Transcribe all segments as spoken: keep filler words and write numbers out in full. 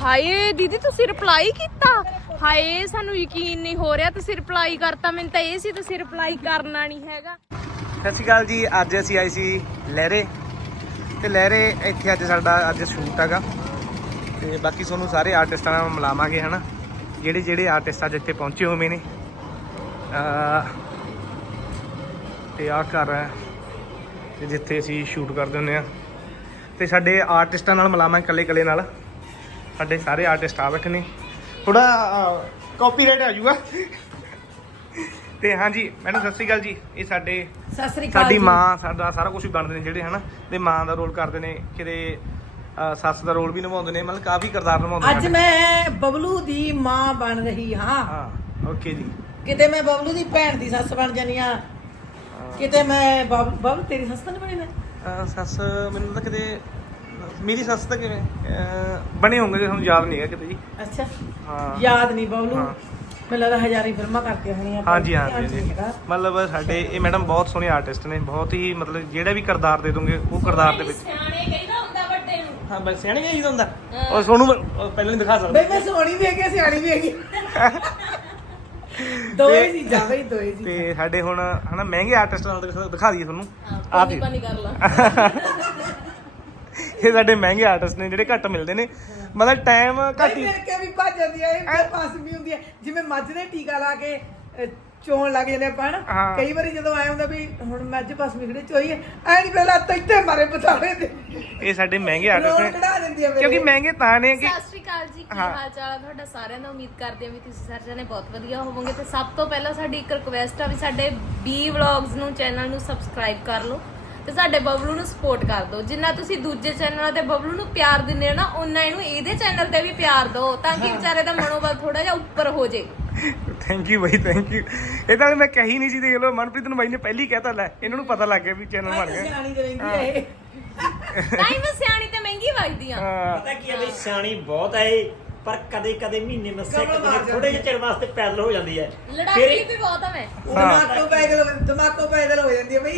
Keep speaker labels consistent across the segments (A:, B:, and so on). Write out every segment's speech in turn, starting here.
A: ਹਾਏ ਦੀਦੀ ਤੁਸੀਂ ਰਿਪਲਾਈ ਕੀਤਾ? ਹਾਏ ਸਾਨੂੰ ਯਕੀਨ ਨਹੀਂ ਹੋ ਰਿਹਾ ਤੁਸੀਂ ਰਿਪਲਾਈ ਕਰਤਾ। ਮੈਨੂੰ ਤਾਂ ਇਹ ਸੀ ਤੁਸੀਂ ਰਿਪਲਾਈ ਕਰਨਾ ਨਹੀਂ ਹੈਗਾ।
B: ਸਤਿ ਸ਼੍ਰੀ ਅਕਾਲ ਜੀ। ਅੱਜ ਅਸੀਂ ਆਏ ਸੀ ਲਹਿਰੇ ਤੇ ਲਹਿਰੇ ਇੱਥੇ ਅੱਜ ਸਾਡਾ ਅੱਜ ਸ਼ੂਟ ਹੈਗਾ ਤੇ ਬਾਕੀ ਤੁਹਾਨੂੰ ਸਾਰੇ ਆਰਟਿਸਟਾਂ ਨਾਲ ਮਿਲਾਵਾਂਗੇ ਹਨਾ, ਜਿਹੜੇ ਜਿਹੜੇ ਆਰਟਿਸਟ ਅੱਜ ਇੱਥੇ ਪਹੁੰਚੇ ਹੋਏ ਨੇ। ਤੇ ਆਹ ਘਰ ਹੈ ਤੇ ਜਿੱਥੇ ਅਸੀਂ ਸ਼ੂਟ ਕਰਦੇ ਹੁੰਦੇ ਆ ਤੇ ਸਾਡੇ ਆਰਟਿਸਟਾਂ ਨਾਲ ਮਿਲਾਵਾਂਗੇ ਇਕੱਲੇ ਇਕੱਲੇ ਨਾਲ। ਸਾਡੇ ਸਾਰੇ ਆਰਟਿਸਟ ਆ ਬੈਠੇ ਨੇ, ਥੋੜਾ ਕਾਪੀਰਾਈਟ ਆ ਜਾਊਗਾ। ਤੇ ਹਾਂਜੀ ਮੈਡਮ ਸਤਿ ਸ਼੍ਰੀ ਅਕਾਲ ਜੀ। ਇਹ ਸਾਡੇ
C: ਸਤਿ ਸ਼੍ਰੀ ਅਕਾਲ
B: ਸਾਡੀ ਮਾਂ ਸਾਡਾ ਸਾਰਾ ਕੁਝ ਬਣਦੇ ਨੇ ਜਿਹੜੇ ਹਨਾ, ਤੇ ਮਾਂ ਦਾ ਰੋਲ ਕਰਦੇ ਨੇ, ਕਿਤੇ ਸੱਸ ਦਾ ਰੋਲ ਵੀ ਨਿਭਾਉਂਦੇ ਨੇ, ਮਤਲਬ ਕਾਫੀ ਕਿਰਦਾਰ ਨਿਭਾਉਂਦੇ ਨੇ।
C: ਅੱਜ ਮੈਂ ਬਬਲੂ ਦੀ ਮਾਂ ਬਣ ਰਹੀ ਹਾਂ।
B: ਹਾਂ ਓਕੇ ਜੀ।
C: ਕਿਤੇ ਮੈਂ ਬਬਲੂ ਦੀ ਭੈਣ ਦੀ ਸੱਸ ਬਣ ਜਾਨੀ ਆ, ਕਿਤੇ ਮੈਂ ਬਬਲੂ ਤੇਰੀ ਸੱਸ ਤਾਂ ਨਹੀਂ ਬਣੀ। ਮੈਂ
B: ਸੱਸ ਮੈਨੂੰ ਤਾਂ ਕਿਤੇ ਮੇਰੀ ਸੱਸ ਤਾਂ ਕਿਵੇਂ ਬਣੇ ਹੋਣਗੇ ਤੁਹਾਨੂੰ ਯਾਦ ਨਹੀਂ ਹੈਗਾ ਕਿਤੇ ਜੀ।
C: ਅੱਛਾ
B: ਹਾਂ
C: ਯਾਦ ਨਹੀਂ ਬਬਲੂ, ਮੈਨੂੰ ਲੱਗਦਾ ਹਜ਼ਾਰੀ ਫਿਲਮਾਂ ਕਰਤੀਆਂ ਹੋਣੀਆਂ।
B: ਹਾਂਜੀ ਹਾਂਜੀ ਮਤਲਬ ਸਾਡੇ ਇਹ ਮੈਡਮ ਬਹੁਤ ਸੋਹਣੇ ਆਰਟਿਸਟ ਨੇ, ਬਹੁਤ ਹੀ ਮਤਲਬ ਜਿਹੜਾ ਵੀ ਕਿਰਦਾਰ ਦੇ ਦੋਗੇ ਉਹ ਕਿਰਦਾਰ ਦੇ ਵਿੱਚ
A: ਸਿਆਣੇ ਕਹਿੰਦਾ ਹੁੰਦਾ ਵੱਡੇ ਨੂੰ।
B: ਹਾਂ ਬਸ ਸਿਆਣੇ ਕਹੀਦਾ ਹੁੰਦਾ। ਉਹ ਸੋਨੂੰ ਪਹਿਲਾਂ ਨਹੀਂ ਦਿਖਾ ਸਕਦਾ
C: ਬਈ ਮੈਂ ਸੋਹਣੀ ਵੀ ਹੈਗੀ ਸਿਆਣੀ ਵੀ ਹੈਗੀ, ਦੋਏ ਜੀ ਜਾਵੇ ਦੋਏ ਜੀ।
B: ਤੇ ਸਾਡੇ ਹੁਣ ਹਨਾ ਮਹਿੰਗੇ ਆਰਟਿਸਟ ਨਾਲ ਦਿਖਾ ਦਈਏ ਤੁਹਾਨੂੰ।
A: ਆਹ ਵੀ ਪਾਣੀ ਕਰ ਲਾ।
B: ਇਹ ਸਾਡੇ ਮਹਿੰਗੇ ਆਰਟਿਸਟ ਨੇ ਜਿਹੜੇ ਘੱਟ ਮਿਲਦੇ ਨੇ, ਮਤਲਬ ਟਾਈਮ ਘੱਟ ਹੀ
C: ਮਿਲ ਕੇ ਵੀ ਭੱਜ ਜਾਂਦੀ ਹੈ, ਇਹ ਪਾਸ ਵੀ ਹੁੰਦੀ ਹੈ। ਜਿਵੇਂ ਮੱਝ ਦੇ ਟੀਕਾ ਲਾ ਕੇ ਚੋਣ ਲੱਗ ਜਾਂਦੇ ਆਪਾਂ ਹਨਾ, ਕਈ ਵਾਰੀ ਜਦੋਂ ਆਇਆ ਹੁੰਦਾ ਵੀ ਹੁਣ ਮੱਝ ਪਾਸ ਮਿਖੜੇ ਚੋਈ ਹੈ, ਐ ਨਹੀਂ ਪਹਿਲਾਂ ਇੱਥੇ ਮਾਰੇ ਬਤਾਵੇ ਤੇ
B: ਇਹ ਸਾਡੇ ਮਹਿੰਗੇ ਆਰਟਿਸਟ ਨੇ,
C: ਕਢਾ ਦਿੰਦੀ ਆ
B: ਕਿਉਂਕਿ ਮਹਿੰਗੇ ਤਾਂ ਨੇ ਕਿ
A: ਸਤਿ ਸ਼੍ਰੀ ਅਕਾਲ ਜੀ, ਕੀ ਹਾਲ ਚਾਲ ਆ ਤੁਹਾਡਾ ਸਾਰਿਆਂ ਦਾ। ਉਮੀਦ ਕਰਦੇ ਹਾਂ ਵੀ ਤੁਸੀਂ ਸਾਰੇ ਜਣੇ ਬਹੁਤ ਵਧੀਆ ਹੋਵੋਗੇ। ਤੇ ਸਭ ਤੋਂ ਪਹਿਲਾਂ ਸਾਡੀ ਇੱਕ ਰਿਕੁਐਸਟ ਆ ਵੀ ਸਾਡੇ ਬੀ ਵਲੌਗਸ ਨੂੰ ਚੈਨਲ ਨੂੰ ਸਬਸਕ੍ਰਾਈਬ ਕਰ ਲਓ ਤੇ ਸਾਡੇ ਬਬਲੂ ਨੂੰ ਸਪੋਰਟ ਕਰ ਦਿਓ। ਜਿੰਨਾ ਤੁਸੀਂ ਦੂਜੇ ਚੈਨਲਾਂ ਤੇ ਬਬਲੂ ਨੂੰ ਪਿਆਰ ਦਿੰਦੇ ਹੋ ਨਾ, ਉਨਾ ਇਹਨੂੰ ਇਹਦੇ ਚੈਨਲ ਤੇ ਵੀ ਪਿਆਰ ਦਿਓ ਤਾਂ ਕਿ ਵਿਚਾਰੇ ਦਾ ਮਨੋਬਲ ਥੋੜਾ ਜਿਹਾ ਉੱਪਰ ਹੋ ਜੇ।
B: ਥੈਂਕ ਯੂ ਬਾਈ, ਥੈਂਕ ਯੂ। ਇਹ ਤਾਂ ਮੈਂ ਕਹੀ ਨਹੀਂ ਸੀ, ਦੇਖ ਲਓ ਮਨਪ੍ਰੀਤ ਨੂੰ ਬਾਈ ਨੇ ਪਹਿਲੀ ਕਹਿਤਾ, ਲੈ ਇਹਨਾਂ ਨੂੰ ਪਤਾ ਲੱਗ ਗਿਆ ਵੀ ਚੈਨਲ ਬਣ ਗਿਆ।
C: ਸਿਆਣੀ ਤੇ ਰਹਿੰਦੀ ਹੈ ਇਹ।
A: ਤਾਂ ਹੀ ਮੈਂ ਸਿਆਣੀ ਤੇ ਮਹਿੰਗੀ ਵੱਜਦੀ ਆ।
D: ਪਤਾ ਕੀ ਹੈ ਬਈ, ਸਿਆਣੀ ਬਹੁਤ ਹੈ ਇਹ, ਪਰ ਕਦੇ ਕਦੇ ਮਹੀਨੇ ਮੱਸੇ ਇੱਕ ਦਿਨ ਥੋੜੇ ਜਿਹੇ ਚਿਰ ਵਾਸਤੇ ਪੈਦਲ ਹੋ ਜਾਂਦੀ ਹੈ।
A: ਲੜਾਈ ਵੀ ਬਹੁਤ ਆ ਮੈਂ।
C: ਦਿਮਾਗੋਂ ਪੈਦਲ ਦਿਮਾਗੋਂ ਪੈਦਲ ਹੋ ਜਾਂਦੀ ਹੈ ਬਈ।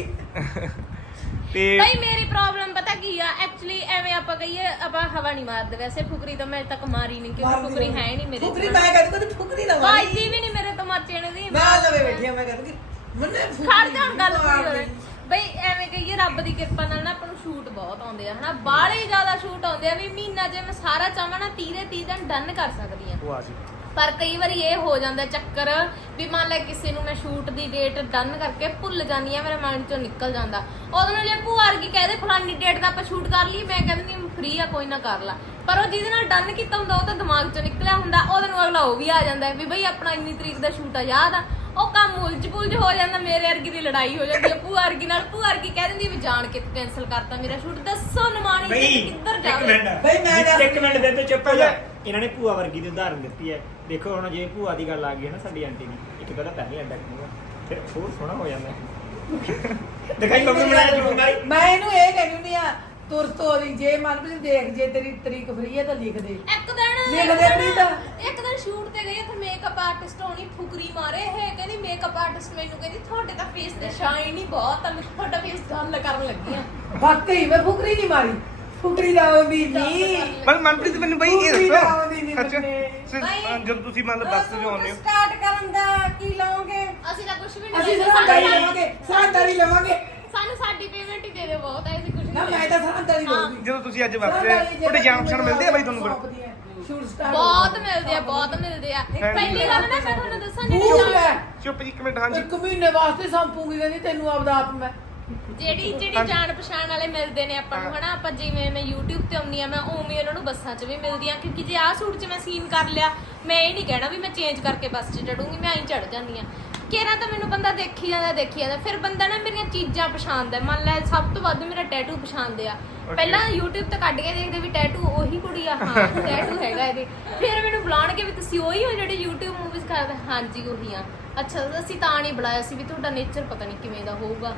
B: ਤੇ
A: ਬਈ ਮੇਰੀ ਪ੍ਰੋਬਲਮ ਪਤਾ ਕੀ ਆ, ਐਕਚੁਅਲੀ ਐਵੇਂ ਆਪਾਂ ਕਹੀਏ ਆਪਾਂ ਹਵਾ ਨਹੀਂ ਮਾਰਦੇ। ਵੈਸੇ ਫੁਕਰੀ ਤਾਂ ਮੈਂ ਤੱਕ ਮਾਰੀ ਨਹੀਂ, ਕਿਉਂਕਿ ਫੁਕਰੀ ਹੈ ਨਹੀਂ ਮੇਰੇ।
C: ਫੁਕਰੀ ਮੈਂ ਕਹਿੰਦੀ ਕੋਈ ਫੁਕਰੀ ਨਾ ਮਾਰੀ।
A: ਵਾਜਦੀ ਵੀ ਨਹੀਂ ਮੇਰੇ ਤੋਂ ਮਰਚਣ ਦੀ।
C: ਮੈਂ ਲਵੇ ਬੈਠੀ ਆ, ਮੈਂ ਕਹਿੰਦੀ ਮੰਨੇ
A: ਖੜ ਜਾਣ ਗੱਲ ਪੂਰੀ ਹੋ ਰਹੀ। ਬਈ ਐਵੇਂ ਕਹੀਏ ਰੱਬ ਦੀ ਕਿਰਪਾ ਨਾਲ ਨਾ ਆਪਾਂ ਨੂੰ ਸ਼ੂਟ ਬਹੁਤ ਆਉਂਦੇ ਆ ਹਨਾ, ਬਾਹਲੇ ਜ਼ਿਆਦਾ ਸ਼ੂਟ ਆਉਂਦੇ ਆ ਵੀ ਮਹੀਨਾ ਜੇ ਮੈਂ ਸਾਰਾ ਚਾਹਾਂ ਨਾ ਤੀਹ ਦੇ ਤੀਹ ਦਿਨ ਡਨ ਕਰ ਸਕਦੀ ਆ।
B: ਵਾਹ ਜੀ।
A: ਪਰ ਕਈ ਵਾਰੀ ਇਹ ਹੋ ਜਾਂਦਾ ਚੱਕਰ ਵੀ ਮੰਨ ਲੈ ਕਿਸੇ ਨੂੰ ਮੈਂ ਸ਼ੂਟ ਦੀ ਡੇਟ ਡਨ ਕਰਕੇ ਭੁੱਲ ਜਾਂਦੀ ਆ, ਮੇਰੇ ਮਾਈਂਡ ਚੋਂ ਨਿਕਲ ਜਾਂਦਾ। ਉਹਦੇ ਨਾਲ ਜੇ ਭੂਆ ਵਰਗੀ ਕਹਦੇ ਫਲਾਨੀ ਡੇਟ ਦਾ ਆਪਾਂ ਸ਼ੂਟ ਕਰ ਲਈ, ਮੈਂ ਕਹਿੰਦੀ ਨਹੀਂ ਫ੍ਰੀ ਆ ਕੋਈ ਨਾ ਕਰ ਲਾ। ਪਰ ਉਹ ਜਿਹਦੇ ਨਾਲ ਡਨ ਕੀਤਾ ਹੁੰਦਾ ਉਹ ਤਾਂ ਦਿਮਾਗ ਚੋਂ ਨਿਕਲਿਆ ਹੁੰਦਾ, ਉਹਦੇ ਨੂੰ ਅਗਲਾ ਉਹ ਵੀ ਆ ਜਾਂਦਾ ਵੀ ਬਈ ਆਪਣਾ ਇੰਨੀ ਤਰੀਕ ਦਾ ਸ਼ੂਟ ਆ ਯਾਦ ਆ। ਉਹ ਕੰਮ ਉਲਝ ਪੁਲਝ ਹੋ ਜਾਂਦਾ, ਮੇਰੇ ਵਰਗੀ ਦੀ ਲੜਾਈ ਹੋ ਜਾਂਦੀ ਹੈ ਭੂਆ ਵਰਗੀ ਨਾਲ। ਭੂਆ ਵਰਗੀ ਕਹਿ ਦਿੰਦੀ ਵੀ ਜਾਣ ਕੇ ਕੈਨਸਲ ਕਰਤਾ ਮੇਰਾ ਸ਼ੂਟ। ਦੱਸੋ ਨਮਾਣੀ ਕਿੱਧਰ ਜਾਵੇ।
C: ਬਈ ਮੈਂ
D: ਇੱਕ ਮਿੰਟ ਬੇਬੇ ਚੁੱਪ ਹੋ ਜਾ। ਇਹਨਾਂ ਨੇ ਭੂਆ ਵਰਗੀ ਦੀ ਉਦਾਹਰਨ ਦਿੱਤੀ ਹੈ। ਦੇਖੋ ਹੁਣ ਜੇ ਭੂਆ ਦੀ ਗੱਲ ਆ ਗਈ ਹੈ ਨਾ ਸਾਡੀ ਆਂਟੀ ਦੀ, ਇੱਕ ਤਾਂ ਪਹਿਲੇ ਅੱਡਾ ਕਰੂਗਾ ਫਿਰ ਹੋਰ ਸੋਹਣਾ ਹੋ ਜਾਂਦਾ। ਦਿਖਾਈ ਮੰਮੀ ਬਣਾਇਆ ਜੂ ਮਾਰੀ।
C: ਮੈਂ ਇਹਨੂੰ ਇਹ ਕਹਿੰਦੀ ਹੁੰਦੀ ਆ ਤੁਰ ਤੋਰੀ, ਜੇ ਮਨਪ੍ਰੀਤ ਦੇਖ ਜੇ ਤੇਰੀ ਤਰੀਕ ਫਰੀ ਹੈ ਤਾਂ ਲਿਖ ਦੇ।
A: ਇੱਕ ਦਿਨ
C: ਲਿਖ ਦੇ ਨਹੀਂ ਤਾਂ
A: ਇੱਕ ਦਿਨ ਸ਼ੂਟ ਤੇ ਗਈ, ਉੱਥੇ ਮੇਕਅਪ ਆਰਟਿਸਟ ਹੋਣੀ ਫੁਕਰੀ ਮਾਰੇ ਹੈ, ਕਹਿੰਦੀ ਮੇਕਅਪ ਆਰਟਿਸਟ ਮੈਨੂੰ ਕਹਿੰਦੀ ਤੁਹਾਡੇ ਤਾਂ ਫੇਸ ਤੇ ਸ਼ਾਈਨ ਹੀ ਬਹੁਤ ਆ, ਮੈਂ ਤੁਹਾਡਾ ਫੇਸ ਗੱਲ ਕਰਨ ਲੱਗੀ ਆ।
C: ਵਾਕਈ ਮੈਂ ਫੁਕਰੀ ਨਹੀਂ ਮਾਰੀ, ਫੁਕਰੀ ਦਾ ਆਉਂਦੀ ਨਹੀਂ।
B: ਪਰ ਮਨਪ੍ਰੀਤ ਮੈਨੂੰ ਬਈ ਇਹ
C: ਫੁਕਰੀ ਦਾ
B: ਦੱਸੋ,
C: ਆਉਂਦੀ ਨਹੀਂ
B: ਅੱਛਾ
C: ਮੈਨੂੰ।
B: ਜਦੋਂ ਤੁਸੀਂ ਮਤਲਬ ਬੱਸ ਤੇ ਆਉਂਦੇ ਹੋ
C: ਸਟਾਰਟ ਕਰਨ ਦਾ ਕੀ ਲਓਗੇ?
A: ਅਸੀਂ ਤਾਂ ਕੁਝ ਵੀ ਨਹੀਂ
C: ਅਸੀਂ
A: ਲੈਂਦੇ,
C: ਸਰਾਂਦਾਰੀ
A: ਸਾਨੂੰ-
C: ਲਵਾਂਗੇ, ਸਰਾਂਦਾਰੀ ਲਵਾਂਗੇ।
A: ਸਾਨੂੰ ਸਾਡੀ ਪੇਮੈਂਟ ਹੀ ਦੇ ਦਿਓ ਬਹੁਤ ਹੈ, ਅਸੀਂ ਕੁਝ
C: ਨਾ
A: ਨਹੀਂ
C: ਮੈਂ ਤਾਂ ਸਰਾਂਦਾਰੀ ਲਵਾਂਗੀ।
B: ਜਦੋਂ ਤੁਸੀਂ ਅੱਜ ਬੱਸ ਤੇ ਤੁਹਾਡੇ ਜਾਣ ਪਛਾਣ ਮਿਲਦੇ ਆ ਬਾਈ ਤੁਹਾਨੂੰ?
C: ਸ਼ੂਟ ਸਟਾਰਟ
A: ਬਹੁਤ ਮਿਲਦੇ ਆ, ਬਹੁਤ ਮਿਲਦੇ ਆ। ਪਹਿਲੀ ਗੱਲ ਨਾ ਮੈਂ ਤੁਹਾਨੂੰ ਦੱਸਾਂ, ਜਿਹੜੀ
C: ਭੂਲ
A: ਜਾਣ-
C: ਹੈ।
B: ਚੁੱਪ ਜੀ ਇੱਕ ਮਿੰਟ। ਹਾਂਜੀ
C: ਇੱਕ ਮਹੀਨੇ ਵਾਸਤੇ ਸੰਪੂਗੀ ਕਹਿੰਦੀ ਤੈਨੂੰ ਆਪਦਾ ਆਪ ਮੈਂ।
A: ਜਿਹੜੀ ਜਿਹੜੀ ਜਾਣ ਪਛਾਣ ਵਾਲੇ ਮਿਲਦੇ ਨੇ ਆਪਾਂ ਨੂੰ ਹਨਾ, ਆਪਾਂ ਜਿਵੇਂ ਮੈਂ YouTube ਤੇ ਆਉਂਦੀ ਆ ਮੈਂ ਉਵੇਂ ਉਹਨਾਂ ਨੂੰ ਬੱਸਾਂ 'ਚ ਵੀ ਮਿਲਦੀ ਆ। ਕਿਉਂਕਿ ਜੇ ਆਹ ਸੂਟ 'ਚ ਮੈਂ ਸੀਨ ਕਰ ਲਿਆ, ਮੈਂ ਇਹ ਨਹੀਂ ਕਹਿਣਾ ਵੀ ਮੈਂ ਚੇਂਜ ਕਰਕੇ ਬੱਸ 'ਚ ਚੜੂੰਗੀ, ਮੈਂ ਐਂ ਚੜ ਜਾਂਦੀ ਆ। ਕਿਹੜਾ ਤਾਂ ਮੈਨੂੰ ਬੰਦਾ ਦੇਖੀ ਜਾਂਦਾ ਦੇਖੀ ਜਾਂਦਾ, ਫਿਰ ਬੰਦਾ ਨਾ ਮੇਰੀਆਂ ਚੀਜ਼ਾਂ ਪਛਾਣਦਾ। ਮੰਨ ਲੈ ਸਭ ਤੋਂ ਵੱਧ ਮੇਰਾ ਟੈਟੂ ਪਛਾਣਦੇ ਆ। ਪਹਿਲਾਂ YouTube ਤੇ ਕੱਢ ਕੇ ਦੇਖਦੇ ਵੀ ਟੈਟੂ ਉਹੀ ਕੁੜੀ ਆ, ਹਾਂ ਟੈਟੂ ਹੈਗਾ ਇਹਦੇ। ਫਿਰ ਮੈਨੂੰ ਬੁਲਾਉਣਗੇ ਵੀ ਤੁਸੀਂ ਉਹੀ ਹੋ ਜਿਹੜੇ YouTube ਮੂਵੀਜ਼ ਕਰਦੇ। ਹਾਂਜੀ ਉਹੀ ਆ। ਅੱਛਾ ਅਸੀਂ ਤਾਂ ਨਹੀਂ ਬੁਲਾਇਆ ਸੀ ਵੀ ਤੁਹਾਡਾ ਨੇਚਰ ਪਤਾ ਨਹੀਂ ਕਿਵੇਂ ਦਾ ਹੋਊਗਾ।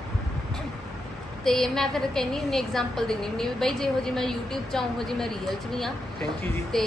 A: ਤੇ ਮੈਂ ਫਿਰ ਕਹਿੰਦੀ ਹੁੰਦੀ ਐਗਜ਼ਾਮਪਲ ਦਿੰਦੀ ਹੁੰਦੀ ਵੀ ਬਈ ਜਿਹੋ ਜੀ ਮੈਂ YouTube 'ਚ ਆ ਉਹੋ ਜੀ ਮੈਂ ਰੀਅਲ 'ਚ ਵੀ ਆ।
B: ਥੈਂਕ ਯੂ ਜੀ।
A: ਤੇ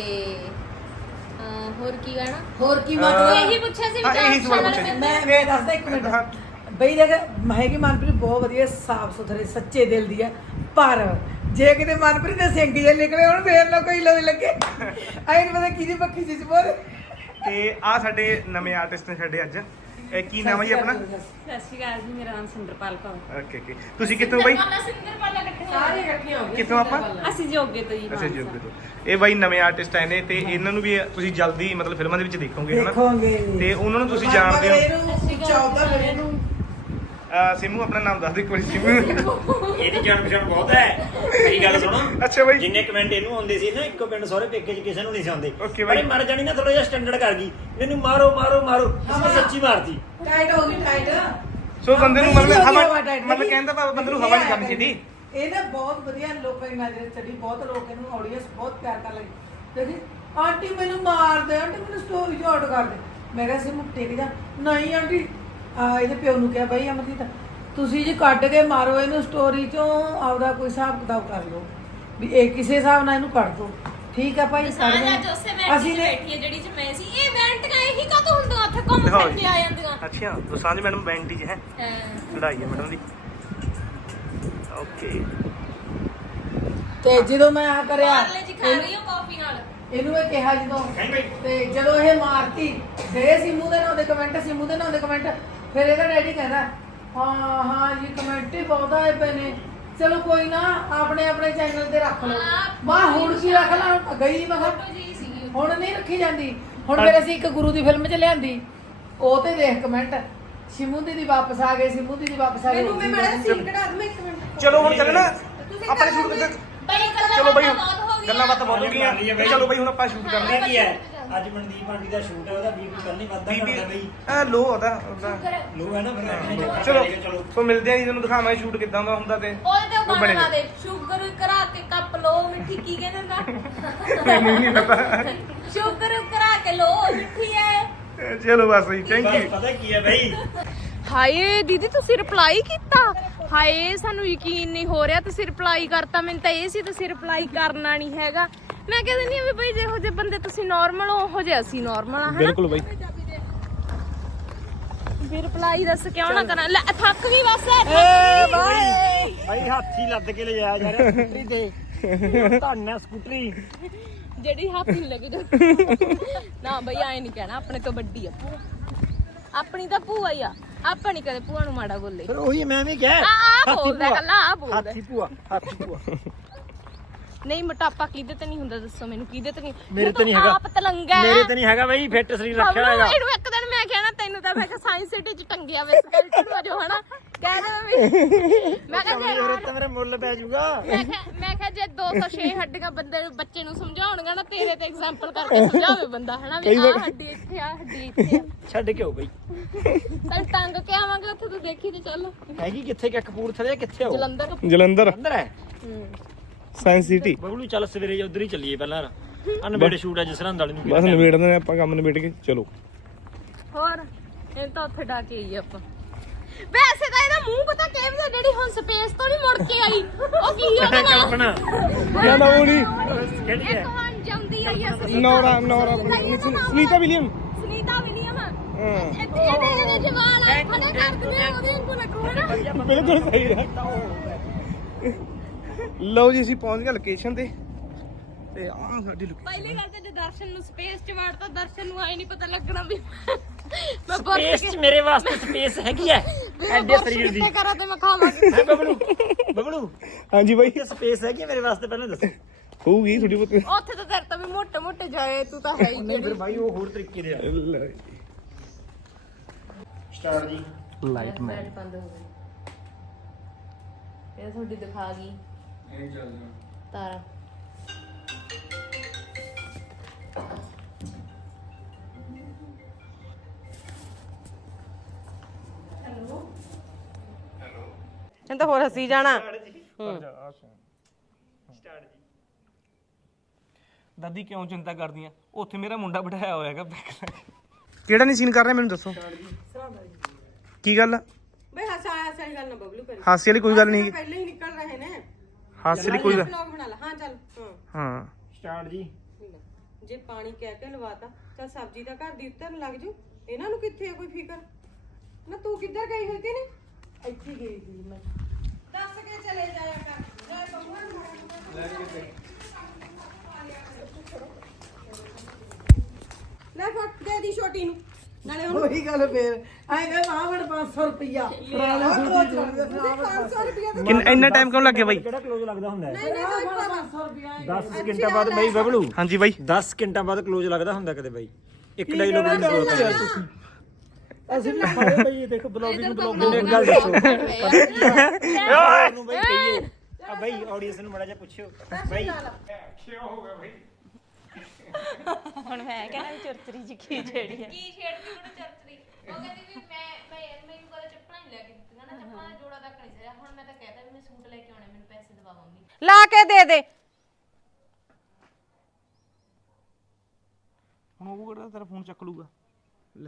A: ਹੋਰ ਕੀ ਕਹਿਣਾ?
C: ਹੋਰ ਕੀ ਮਤਲਬ?
A: ਇਹੀ ਪੁੱਛਿਆ ਸੀ ਵੀ
B: ਹਾਂ, ਇਹੀ
A: ਜਾਣ
B: ਸਵਾਲ
A: ਪਛਾਣ
B: ਪੁੱਛਿਆ
A: ਵਾਲੇ
B: ਸੀ।
C: ਮੈਂ ਮੈਂ ਦੱਸਦਾ ਇੱਕ ਮਿੰਟ ਬਈ ਦੇਖ ਹੈਗੀ ਮਨਪ੍ਰੀਤ ਬਹੁਤ ਵਧੀਆ, ਸਾਫ ਸੁਥਰੇ ਸੱਚੇ ਦਿਲ ਦੀ ਹੈ, ਪਰ ਜੇ ਕਿਤੇ ਮਨਪ੍ਰੀਤ ਦੇ ਸਿੰਘ ਜੇ ਨਿਕਲੇ ਹੁਣ ਫੇਰ ਲੋ ਕੋਈ ਲੋਈ ਲੱਗੇ ਐਂ ਨੀ ਪਤਾ ਕਿਹਦੀ ਪੱਖੀ ਚ ਬੋਲ।
B: ਤੇ ਆ ਸਾਡੇ ਨਵੇਂ ਆਰਟਿਸਟ ਨੇ ਸਾਡੇ ਅੱਜ। ਇਹ ਕੀ ਨਾਮ ਹੈ ਜੀ ਆਪਣਾ?
E: ਸਤਿ ਸ਼੍ਰੀ ਅਕਾਲ ਜੀ, ਮੇਰਾ ਨਾਮ ਸਿੰਦਰਪਾਲ ਕੌਰ।
B: ਓਕੇ ਓਕੇ ਤੁਸੀਂ ਕਿੱਥੋਂ ਬਾਈ?
A: ਸਿੰਦਰਪਾਲਾ ਇਕੱਠੇ
E: ਸਾਰੇ ਇਕੱਠੇ ਹੋ ਗਏ।
B: ਕਿੱਥੋਂ ਆਪਾਂ?
E: ਅਸੀਂ ਜੋਗੇ ਤੋਂ ਜੀ।
B: ਅੱਛਾ ਜੀ ਓਕੇ ਤੋਂ। ਇਹ ਬਾਈ ਨਵੇਂ ਆਰਟਿਸਟ ਆਏ ਨੇ ਤੇ ਇਹਨਾਂ ਨੂੰ ਵੀ ਤੁਸੀਂ ਜਲਦੀ ਮਤਲਬ ਫਿਲਮਾਂ ਦੇ ਵਿੱਚ ਦੇਖੋਗੇ ਹਨਾ?
C: ਦੇਖੋਗੇ
B: ਤੇ ਉਹਨਾਂ ਨੂੰ ਤੁਸੀਂ ਜਾਣਦੇ ਹੋ।
C: ਇਹਨੂੰ ਚੌਦਾਂ ਮੇਰੇ ਨੂੰ
B: ਅਹ ਸਿੰਮੂ ਆਪਣਾ ਨਾਮ ਦੱਸ ਦੇ ਇੱਕ ਵਾਰੀ ਸਿੰਮੂ।
D: ਇਹਦੀ ਜਾਣ ਪਛਾਣ ਬਹੁਤ ਹੈ। ਮੇਰੀ ਗੱਲ ਸੁਣੋ।
B: ਅੱਛਾ ਬਾਈ।
D: ਜਿੰਨੇ ਕਮੈਂਟ ਇਹਨੂੰ ਆਉਂਦੇ ਸੀ ਨਾ ਇੱਕੋ ਪਿੰਡ ਸਹੁਰੇ ਪੇਕੇ ਚ ਕਿਸੇ ਨੂੰ ਨਹੀਂ ਸੀ ਆਉਂਦੇ।
B: Okay
D: ਪਰ ਇਹ
B: ਬਾਈ।
D: ਮਰ ਜਾਣੀ ਨਾ ਥੋੜਾ ਜਿਹਾ ਸਟੈਂਡਰਡ ਕਰ ਗਈ। ਇਹਨੂੰ ਮਾਰੋ ਮਾਰੋ ਮਾਰੋ। ਇਸਨੇ ਸੱਚੀ ਮਾਰਤੀ।
C: ਟਾਈਟ ਹੋ ਗਈ ਟਾਈਟ।
B: ਸੋ ਬੰਦੇ ਨੂੰ ਮਤਲਬ ਹਵਾ
C: ਹਵਾ tight
B: ਮਤਲਬ ਕਹਿੰਦਾ ਭਾਵੇਂ ਬੰਦੇ ਨੂੰ ਹਵਾ ਨਹੀਂ ਕਰਨੀ ਚਾਹੀਦੀ।
C: ਇਹ ਨਾ ਬਹੁਤ ਵਧੀਆ ਲੋਕਾਂ ਦੀ ਨਜ਼ਰ ਚੜੀ, ਬਹੁਤ ਲੋਕ ਇਹਨੂੰ ਆਡੀਅנס ਬਹੁਤ ਪਿਆਰ ਕਰਨ ਲੱਗੇ। ਦੇਖੀ ਆਂਟੀ ਮੈਨੂੰ ਮਾਰ ਦੇ, ਆਂਟੀ ਮੈਨੂੰ ਸਟੋਰੀ ਜੋੜ ਕਰ ਦੇ। ਮੈਂ ਕਿਹਾ ਸੀ ਮੁੱਟੇ ਜਾ ਨਹੀਂ ਆਂਟੀ। ਆ ਇਹਦੇ ਪਿਓ ਨੂੰ ਕਿਹਾ ਬਈ ਅਮਰਜੀਤ ਤੁਸੀਂ ਜੀ ਕੱਢ ਕੇ ਮਾਰੋ ਇਹਨੂੰ ਸਟੋਰੀ ਚੋਂ, ਆਪਦਾ ਕੋਈ ਹਿਸਾਬ ਕਿਤਾਬ ਕਰ ਲਓ ਵੀ ਇਹ ਕਿਸੇ ਹਿਸਾਬ ਨਾਲ ਇਹਨੂੰ ਕੱਢ ਦੋ। ਠੀਕ ਆ ਭਾਈ
A: ਸਾਂਝਾ ਜੋਸੇ ਮੈਂ ਅਸੀਂ
C: ਨੇ
A: ਬੈਠੀ ਹੈ ਜਿਹੜੀ ਚ ਮੈਂ ਸੀ ਇਹ ਇਵੈਂਟ ਕਾ ਇਹੀ ਕਾ ਤੋਂ ਹੁੰਦੀਆਂ ਉੱਥੇ ਘੁੰਮ
B: ਦਿਖਾਓ
A: ਫਿਰ ਕੇ ਆ ਜਾਂਦੀਆਂ।
B: ਅੱਛਾ ਦੋਸਾਂਝ ਮੈਡਮ ਬੈਂਟੀ ਚ ਹੈ
A: ਹਾਂ
B: ਲੜਾਈ ਹੈ ਮੈਡਮ ਦੀ। ਓਕੇ
C: ਤੇ ਜਦੋਂ ਮੈਂ ਆ ਕਰਿਆ
A: ਪਾਰਲੇ ਜੀ ਖਾ ਰਹੀ ਹੋ ਕਾਫੀ ਨਾਲ।
C: ਇਹਨੂੰ ਇਹ ਕਿਹਾ ਜਦੋਂ
D: ਨਹੀਂ ਬਈ।
C: ਤੇ ਜਦੋਂ ਇਹ ਮਾਰਤੀ ਦੇ ਸਿੰਮੂ ਦੇ ਨਾਂ ਦੇ ਕਮੈਂਟ, ਸਿੰਮੂ ਦੇ ਨਾਂ ਦੇ ਕਮੈਂਟ। ਫਿਰ ਇਹਦਾ ਡੈਡੀ ਕਹਿੰਦਾ ਹਾਂ ਹਾਂ ਜੀ ਕਮੈਂਟ ਹੀ ਬਹੁਤ ਆਏ ਪਏ ਨੇ, ਚਲੋ ਕੋਈ ਨਾ ਆਪਣੇ ਆਪਣੇ ਚੈਨਲ ਤੇ ਰੱਖ ਲਓ। ਮਾਂ ਹੁਣ ਕੀ ਰੱਖ ਲਾਂ, ਗਈ ਮੈਂ ਕਿਹਾ
A: ਫੋਟੋ ਜੀ ਸੀਗੀ
C: ਹੁਣ ਨਹੀਂ ਰੱਖੀ ਜਾਂਦੀ। ਹੁਣ ਫਿਰ ਅਸੀਂ ਇੱਕ ਗੁਰੂ ਦੀ ਫਿਲਮ ਚ ਲਿਆਂਦੀ, ਉਹ ਤੇ ਦੇਖ ਕਮੈਂਟ ਸਿੰਮੂ ਦੀਦੀ ਵਾਪਸ ਆ ਗਏ, ਸਿੰਮੂ ਦੀਦੀ ਵਾਪਸ ਆ ਗਏ।
E: ਮੈਨੂੰ ਮੈਂ ਮੈਡਮ ਸੀਨ ਕਢਾ ਦਵਾਂ ਇੱਕ ਮਿੰਟ।
B: ਚਲੋ ਹੁਣ ਚੱਲਣਾ ਆਪਣੇ ਸ਼ੂਟ ਤੇ।
A: ਬਈ ਗੱਲਾਂ
B: ਚਲੋ ਬਈ
A: ਬਾਤਾਂ ਬਹੁਤ ਹੋ ਗਈਆਂ।
B: ਗੱਲਾਂ ਬਾਤਾਂ ਬਹੁਤ ਹੋ ਗਈਆਂ ਤੇ ਚਲੋ ਬਈ ਹੁਣ ਆਪਾਂ ਸ਼ੂਟ ਕਰਦੇ
D: ਪਤਾ ਕੀ ਹੈ ਅੱਜ ਮਨਦੀਪ ਆਂਟੀ ਦਾ ਸ਼ੂਟ ਹੈ, ਉਹਦਾ ਬੀਪੀ ਕੱਲ ਨਹੀਂ ਵੱਧਦਾ
B: ਬੀਬੀ
D: ਕਰਦਾ ਬਈ।
B: ਆ ਲੋ ਉਹਦਾ ਉਹਦਾ
D: ਲੋ ਹੈ ਨਾ ਫਿਰ ਆਪਣੇ ਜੋ
B: ਚਲੋ
D: ਚਲੋ
B: ਸੋ ਮਿਲਦੇ ਆ ਜੀ, ਤੁਹਾਨੂੰ ਦਿਖਾਵਾਂਗੇ ਸ਼ੂਟ ਕਿਦਾਂ ਦਾ ਹੁੰਦਾ ਤੇ
A: ਉਹਦੇ ਤੇ
B: ਉਹ
A: ਉਹ
B: ਬਣੇ
A: ਗਾਣਾ ਲਾ ਦੇ ਸ਼ੂਗਰ ਕਰਾ ਕੇ ਕੱਪ ਲੋ ਮਿੱਠੀ ਕੀ ਕਹਿੰਦੇ ਨਾ
B: ਮੈਨੂੰ ਨਹੀਂ ਪਤਾ।
A: ਸ਼ੂਗਰ ਕਰਾ ਕੇ ਲੋ ਮਿੱਠੀ ਹੈ।
B: ਚਲੋ ਬਸ ਜੀ ਥੈਂਕ
D: ਬਸ
B: ਯੂ।
D: ਪਤਾ ਕੀ ਹੈ ਬਈ,
A: ਹਾਏ ਦੀਦੀ ਤੁਸੀਂ ਰਿਪਲਾਈ ਕੀਤਾ। ਹਾਏ ਸਾਨੂੰ ਯਕੀਨ ਨਹੀਂ ਹੋ ਰਿਹਾ ਤੁਸੀਂ ਰਿਪਲਾਈ ਕਰਤਾ। ਮੈਨੂੰ ਤਾਂ ਇਹ ਸੀ ਤੁਸੀਂ ਰਿਪਲਾਈ ਕਰਨਾ ਨਹੀਂ ਹੈਗਾ। ਮੈਂ ਕਹਿੰਦੀ ਨਹੀਂ ਵੀ ਬਈ ਜਿਹੋ ਜਿਹੇ ਬੰਦੇ ਤੁਸੀਂ ਨਾਰਮਲ ਹੋ ਉਹੋ ਜਿਹੇ ਅਸੀਂ ਨਾਰਮਲ ਆ ਹਨਾ।
B: ਬਿਲਕੁਲ ਬਾਈ।
A: ਵੀ ਰਿਪਲਾਈ ਦੱਸ ਕਿਉਂ ਨਾ ਕਰਾਂ। ਲੈ ਥੱਕ ਗਈ ਬਸ
C: ਬਾਏ।
D: ਬਈ ਹਾਥੀ ਲੱਦ ਕੇ ਲਿਜਾਇਆ ਜਾ ਰਿਹਾ ਸਕੂਟਰੀ ਤੇ। ਧੰਨਾ ਸਕੂਟਰੀ
A: ਜਿਹੜੀ ਹੱਥ ਨਹੀਂ ਲੱਗ ਜਾ ਨਾ ਬਈ ਐ ਨਹੀਂ ਕਹਿਣਾ ਆਪਣੇ ਤੋਂ ਵੱਡੀ ਆ ਭੂਆ। ਆਪਣੀ ਤਾਂ ਭੂਆ ਹੀ ਆ, ਆਪਾਂ ਨਹੀਂ ਕਦੇ ਭੂਆ ਨੂੰ ਮਾੜਾ ਬੋਲੇ।
D: ਫਿਰ ਉਹੀ ਮੈਂ ਵੀ ਕਿਹਾ
A: ਆ ਬੋਲਦਾ ਕੱਲਾ ਆ ਬੋਲਦਾ।
D: ਹਾਥੀ ਭੂਆ ਹਾਥੀ ਭੂਆ।
A: ਨਹੀਂ ਮੋਟਾਪਾ ਕਿਹਦੇ ਤੇ ਨਹੀਂ ਹੁੰਦਾ ਦੱਸੋ ਮੈਨੂੰ, ਕਿਹਦੇ ਤੇ ਨਹੀਂ?
D: ਮੇਰੇ ਤੇ ਨਹੀਂ ਹੈਗਾ।
A: ਆਪ ਤਲੰਗਾ ਹੈ।
D: ਮੇਰੇ ਤੇ ਨਹੀਂ ਹੈਗਾ ਬਈ, ਫਿੱਟ ਸਰੀਰ ਰੱਖਿਆ ਹੋਏਗਾ।
A: ਇਹਨੂੰ ਇੱਕ ਦਿਨ ਮੈਂ ਕਹਿਣਾ ਤੈਨੂੰ ਤਾਂ ਮੈਂ ਕਿਹਾ ਸਾਇੰਸ ਸਿਟੀ ਚ ਟੰਗਿਆ ਵੇ ਸਕਲਟਰ ਵਜੋ ਹਨਾ ਕਹਿ ਦੇ ਵੀ ਮੈਂ ਕਿਹਾ ਜੇ
D: ਮੇਰੇ ਤੇ ਮੇਰੇ ਮੁੱਲ ਪੈ ਜਾਊਗਾ।
A: ਮੈਂ ਕਿਹਾ ਮੈਂ ਕਿਹਾ ਜੇ ਦੋ ਸੌ ਛੇ ਹੱਡੀਆਂ ਬੰਦੇ ਨੂੰ ਬੱਚੇ ਨੂੰ ਸਮਝਾਉਣਗਾ ਨਾ ਤੇਰੇ ਤੇ ਐਗਜ਼ਾਮਪਲ ਕਰਕੇ ਸਮਝਾਵੇ ਬੰਦਾ ਹਨਾ ਵੀ ਆਹ ਹੱਡੀ ਇੱਥੇ ਆ ਹੱਡੀ ਇੱਥੇ ਆ।
D: ਛੱਡ ਕੇ ਹੋ ਬਈ।
A: ਚੱਲ ਟੰਗ ਕੇ ਆਵਾਂਗੇ ਉੱਥੇ ਤੂੰ ਦੇਖੀ ਤੇ ਚੱਲ।
D: ਹੈਗੀ ਕਿੱਥੇ ਕਿ ਕਪੂਰਥਲੇ ਕਿੱਥੇ ਹੋ?
A: ਜਲੰਧਰ
B: ਜਲੰਧਰ
D: ਅੰਦਰ ਹੈ
B: ਸਾਇੰਸ ਸਿਟੀ।
D: ਬਬਲੂ ਚੱਲ ਸਵੇਰੇ ਉਧਰ ਹੀ ਚੱਲੀਏ ਪਹਿਲਾਂ। ਅਨਬੇੜ ਸ਼ੂਟ ਹੈ ਜਸਰੰਦ ਵਾਲੇ ਨੂੰ।
B: ਬਸ ਨਿਬੇੜਦੇ ਨੇ ਆਪਾਂ ਕੰਮ ਨਿਬੇੜ ਕੇ ਚਲੋ।
A: ਹੋਰ ਇਹ ਤਾਂ ਉੱਥੇ ਡਾ ਕੇ ਆਈ ਆਪਾਂ। ਵੈਸੇ ਤਾਂ ਇਹਦਾ ਮੂੰਹ ਪਤਾ ਕਿਵੇਂ ਦਾ ਜਿਹੜੀ ਹੁਣ ਸਪੇਸ ਤੋਂ ਨਹੀਂ ਮੁੜ ਕੇ ਆਈ ਉਹ ਕੀ ਉਹਦਾ ਨਾਮ
D: ਕਲਪਨਾ
B: ਨਾ ਨਾ ਉਹ ਨਹੀਂ
D: ਕਿਹੜੀ ਹੈ?
A: ਇੱਕ ਹੁਣ ਜਾਂਦੀ ਆਈ ਆ ਸੁਨੀਤਾ।
B: ਨੌਰਾ ਨੌਰਾ
A: ਸੁਨੀਤਾ
B: ਸੁਨੀਤਾ ਵਿਲੀਅਮ।
A: ਸੁਨੀਤਾ ਵਿਲੀਅਮ
B: ਹਾਂ
A: ਇਹਦੇ ਇਹਦੇ ਜਵਾਲ ਆ ਖੜਾ ਕਰ ਦਿੰਦੇ ਉਹਦੇ ਵਾਂਗੂ ਲੱਗੂ ਹਨਾ।
B: ਬਿਲਕੁਲ ਸਹੀ ਹੈ। ਲਓ ਜੀ ਅਸੀਂ ਪਹੁੰਚ ਗਏ ਲੋਕੇਸ਼ਨ ਤੇ ਤੇ ਆਹ ਸਾਡੀ ਲੋਕੇਸ਼ਨ।
A: ਪਹਿਲੀ ਗੱਲ ਤਾਂ ਜੇ ਦਰਸ਼ਨ ਨੂੰ ਸਪੇਸ ਚ ਵੜਤਾ ਦਰਸ਼ਨ ਨੂੰ ਆਈ ਨਹੀਂ ਪਤਾ ਲੱਗਣਾ ਵੀ ਮੈਂ ਬਰਤ
D: ਸਪੇਸ ਚ ਮੇਰੇ ਵਾਸਤੇ ਸਪੇਸ ਹੈਗੀ ਹੈ ਐਡੇ ਸਰੀਰ ਦੀ।
A: ਕਰਾਂ ਤੇ ਮੈਂ ਖਾਵਾਂਗੀ।
D: ਹੈ ਬਬਲੂ ਬਬਲੂ
B: ਹਾਂਜੀ ਬਾਈ
D: ਇਹ ਸਪੇਸ ਹੈਗੀ ਮੇਰੇ ਵਾਸਤੇ ਪਹਿਲਾਂ ਦੱਸ।
B: ਹੋਊਗੀ ਥੋੜੀ ਬਹੁਤ।
A: ਉੱਥੇ ਤਾਂ ਤੇਰੇ ਤੋਂ ਵੀ ਮੋਟੇ ਮੋਟੇ ਜਾਏ ਤੂੰ ਤਾਂ ਹੈ ਹੀ
D: ਨਹੀਂ ਫਿਰ ਭਾਈ ਉਹ ਹੋਰ ਤਰੀਕੇ ਦੇ ਆ। ਸਟਾਰ ਜੀ
B: ਲਾਈਟ ਮੈਨ
A: ਬੰਦ ਹੋ ਗਈ ਇਹ ਤੁਹਾਡੀ ਦਿਖਾ ਗਈ ਤਾਰਾ।
E: ਇਹ ਤਾਂ ਹੋਰ ਹੱਸੀ ਜਾਣਾ।
B: ਦਾਦੀ ਕਿਉਂ ਚਿੰਤਾ ਕਰਦੀਆਂ? ਉੱਥੇ ਮੇਰਾ ਮੁੰਡਾ ਬਿਠਾਇਆ ਹੋਇਆ ਹੈਗਾ। ਕਿਹੜਾ ਨਹੀਂ ਸੀਨ ਕਰ ਰਿਹਾ ਮੈਨੂੰ ਦੱਸੋ ਕੀ ਗੱਲ?
E: ਬਈ ਹੱਸਾ ਹੱਸਾ ਵਾਲੀ ਗੱਲ ਨਾ ਬਬਲੂ ਕਰੀ।
B: ਹਾਸੇ ਵਾਲੀ ਕੋਈ ਗੱਲ ਨਹੀਂ।
E: ਪਹਿਲੇ ਹੀ ਨਿਕਲ ਰਹੇ ਨੇ।
B: ਹਾਸੇ ਵਾਲੀ ਕੋਈ ਗੱਲ
E: ਵਲੌਗ ਬਣਾ ਲਾ। ਹਾਂ ਚੱਲ ਹਾਂ
B: ਹਾਂ
D: ਸਟਾਰ ਜੀ
E: ਜੇ ਪਾਣੀ ਕਹਿ ਕੇ ਲਵਾਤਾ ਚੱਲ ਸਬਜ਼ੀ ਤਾਂ ਘਰ ਦੀ ਉਤਰਨ ਲੱਗ ਜੂ। ਇਹਨਾਂ ਨੂੰ ਕਿੱਥੇ ਹੈ ਕੋਈ ਫਿਕਰ ਨਾ। ਤੂੰ ਕਿੱਧਰ ਗਈ ਹੋਈ ਤੀ ਨੇ? ਇੱਥੇ ਗਈ ਸੀ ਮੈਂ। ਦੱਸ ਕੇ ਚਲੇ ਜਾਇਆ ਕਰ। ਲੈ ਫਟ ਦੇ ਦੀ ਛੋਟੀ ਨੂੰ ਨਾਲੇ ਹੁਣ
C: ਉਹੀ ਗੱਲ ਫੇਰ ਐਂ ਕਹੇ ਮਾਂ ਫੜ ਪੰਜ ਸੌ ਰੁਪਇਆ ਫੜਾ
E: ਪੰਜ ਸੌ ਰੁਪਏ ਦੇ
B: ਕਿੰਨਾ ਇੰਨਾ ਟਾਈਮ ਕਿਉਂ ਲੱਗਿਆ ਬਾਈ?
D: ਕਿਹੜਾ ਕਲੋਜ਼ ਲੱਗਦਾ ਹੁੰਦਾ ਹੈ
E: ਨਹੀਂ ਨਹੀਂ
C: ਪੰਜ ਸੌ ਰੁਪਇਆ
D: ਦਸ ਸਕਿੰਟਾਂ ਬਾਅਦ ਬਈ ਬਬਲੂ
B: ਹਾਂਜੀ ਬਾਈ।
D: ਦਸ ਸਕਿੰਟਾਂ ਬਾਅਦ ਕਲੋਜ਼ ਲੱਗਦਾ ਹੁੰਦਾ ਕਦੇ ਬਾਈ ਇੱਕ ਡਾਇਲੋਗ ਨਹੀਂ ਬੋਲਦਾ ਤੁਸੀਂ
B: ਅਸੀਂ ਵੀ ਸਾਰੇ ਬਾਈ ਦੇਖੋ ਬਲੌਗਿੰਗ
D: ਮੈਨੂੰ ਇੱਕ ਗੱਲ ਦੱਸੋ ਨੂੰ ਬਈ ਕਹੀਏ ਆ ਬਈ ਆਡੀਅנס ਨੂੰ ਬੜਾ ਜਿਹਾ ਪੁੱਛਿਓ ਬਈ
A: ਹੁਣ ਮੈਂ ਕਹਿੰਦਾ ਵੀ ਚਰਚਰੀ ਜੀ ਕੀ ਛੇੜੀ ਹੈ ਕੀ ਛੇੜਦੀ ਉਹਨੇ ਚਰਚਰੀ ਉਹ ਕਹਿੰਦੀ ਵੀ ਮੈਂ ਮੈਂ ਮੈਨੂੰ ਕਦੇ ਚੱਪਲਾਂ ਨਹੀਂ ਲੈ ਕੇ ਦਿੱਤੀਆਂ ਨਾ ਚੱਪਲਾਂ ਦਾ ਜੋੜਾ ਤੱਕ ਨਹੀਂ ਸਰਿਆ ਹੁਣ ਮੈਂ ਤਾਂ ਕਹਿਤਾ ਵੀ ਮੈਂ ਸੂਟ ਲੈ ਕੇ ਆਉਣੇ ਮੈਨੂੰ ਪੈਸੇ ਦਵਾ ਮੰਮੀ
E: ਲਾ ਕੇ ਦੇ ਦੇ
B: ਹੁਣ ਉਹ ਕਿਹੜਾ ਤੇਰਾ ਫੋਨ ਚੱਕ ਲੂਗਾ? ਲੈ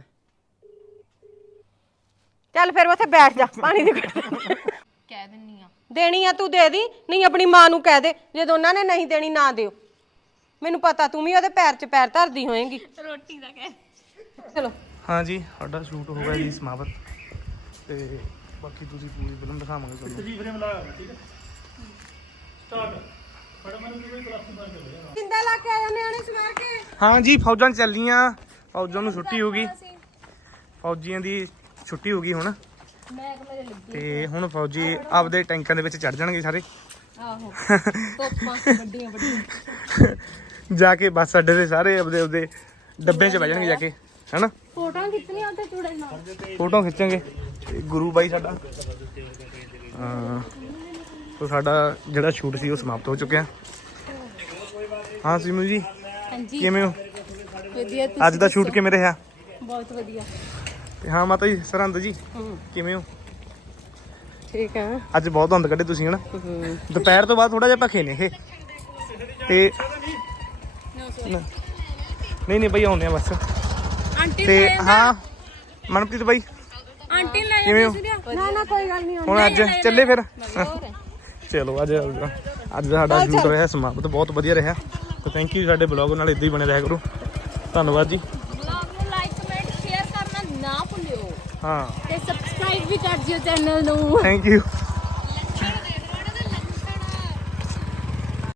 E: ਚੱਲ ਫਿਰ ਉੱਥੇ ਬੈਠ ਜਾ ਪਾਣੀ ਦੀ ਘੁੱਟ
A: ਕਹਿ ਦਿੰਨੀ ਆ
E: ਦੇਣੀ ਆ ਤੂੰ ਦੇ ਦੀ ਨਹੀਂ ਆਪਣੀ ਮਾਂ ਨੂੰ ਕਹਿ ਦੇ ਜੇ ਦੋਨਾਂ ਨੇ ਨਹੀਂ ਦੇਣੀ ਨਾ ਦਿਓ ਮੈਨੂੰ ਪਤਾ ਤੂੰ ਵੀ ਉਹਦੇ ਪੈਰ 'ਚ ਪੈਰ ਧਰਦੀ ਹੋਏਂਗੀ
A: ਰੋਟੀ ਦਾ ਕਹਿ
E: ਚਲੋ
B: ਹਾਂਜੀ ਸਾਡਾ ਸ਼ੂਟ ਹੋ ਗਿਆ ਜੀ ਸਮਾਪਤ ਤੇ ਬਾਕੀ ਤੁਸੀਂ ਪੂਰੀ ਫਿਲਮ ਦਿਖਾਵਾਂਗੇ ਤੁਹਾਨੂੰ।
D: ਜੀ ਫਰੇਮ ਲਾ ਠੀਕ ਹੈ
E: ਜਿੰਦਾ ਲਾ ਕੇ ਆਇਆ ਨਿਆਣੇ ਸਵਾਰ ਕੇ
B: ਹਾਂਜੀ ਫੌਜਾਂ ਚੱਲੀਆਂ, ਫੌਜਾਂ ਨੂੰ ਛੁੱਟੀ ਹੋ ਗਈ, ਫੌਜੀਆਂ ਦੀ ਛੁੱਟੀ ਹੋ ਗਈ ਹੁਣ
A: ਮੈਂ ਕਿ ਮੇਰੇ ਲੱਗੀ
B: ਤੇ ਹੁਣ ਫੌਜੀ ਆਪਦੇ ਟੈਂਕਾਂ ਦੇ ਵਿੱਚ ਚੜ ਜਾਣਗੇ ਸਾਰੇ।
A: ਆਹੋ ਤੋਪਾਂ ਵੱਡੀਆਂ ਵੱਡੀਆਂ
B: ਜਾ ਕੇ ਬੱਸ ਅੱਡੇ ਤੇ ਸਾਰੇ ਆਪਦੇ ਆਪਦੇ ਡੱਬੇ 'ਚ ਬਹਿ ਜਾਣਗੇ ਜਾ ਕੇ, ਹੈਨਾ।
A: ਫੋਟੋਆਂ ਖਿੱਚਣੀਆਂ ਉੱਤੇ ਚੂੜੇ ਨਾਲ
B: ਫੋਟੋ ਖਿੱਚਾਂਗੇ ਤੇ ਗੁਰੂ ਬਾਈ ਸਾਡਾ ਹਾਂ ਸੋ ਸਾਡਾ ਜਿਹੜਾ ਸ਼ੂਟ ਸੀ ਉਹ ਸਮਾਪਤ ਹੋ ਚੁੱਕਿਆ। ਹਾਂ ਸਿਮੂ ਜੀ
A: ਹਾਂਜੀ
B: ਕਿਵੇਂ ਹੋ?
A: ਵਧੀਆ
B: ਅੱਜ ਦਾ ਸ਼ੂਟ ਕਿਵੇਂ ਰਿਹਾ?
A: ਬਹੁਤ ਵਧੀਆ
B: ਤੇ ਹਾਂ ਮਾਤਾ ਜੀ ਸਰਹੰਦ ਜੀ ਕਿਵੇਂ ਹੋ?
E: ਠੀਕ ਹੈ
B: ਅੱਜ ਬਹੁਤ ਧੁੰਦ ਕੱਢੇ ਤੁਸੀਂ ਹਨਾ। ਦੁਪਹਿਰ ਤੋਂ ਬਾਅਦ ਥੋੜਾ ਜਿਹਾ ਭਖੇ ਨੇ ਇਹ ਤੇ ਨਹੀਂ ਨਹੀਂ ਬਈ ਆਉਂਦੇ ਆ ਬਸ।
A: ਆਂਟੀ
B: ਤੇ ਹਾਂ ਮਨਪ੍ਰੀਤ ਬਾਈ
A: ਆਂਟੀ ਲੈ
B: ਕਿਵੇਂ ਹੋ?
E: ਨਾ ਨਾ ਕੋਈ ਗੱਲ ਨਹੀਂ
B: ਹੁਣ ਅੱਜ ਚੱਲੇ ਫਿਰ ਚਲੋ ਅੱਜ ਅੱਜ ਦਾ ਸਾਡਾ ਸ਼ੂਟ ਰਿਹਾ ਸਮਾਪਤ, ਬਹੁਤ ਵਧੀਆ ਰਿਹਾ। ਤੇ ਥੈਂਕ ਯੂ ਸਾਡੇ ਬਲੌਗ ਨਾਲ ਇਦਾਂ ਹੀ ਬਣੇ ਰਿਹਾ ਕਰੋ। ਧੰਨਵਾਦ ਜੀ।
A: ਬਲੌਗ ਨੂੰ ਲਾਈਕ ਕਮੈਂਟ ਸ਼ੇਅਰ ਕਰਨਾ ਨਾ ਭੁੱਲਿਓ
B: ਹਾਂ
A: ਤੇ ਸਬਸਕ੍ਰਾਈਬ ਵੀ ਕਰ ਦਿਓ ਚੈਨਲ ਨੂੰ।
B: Thank you.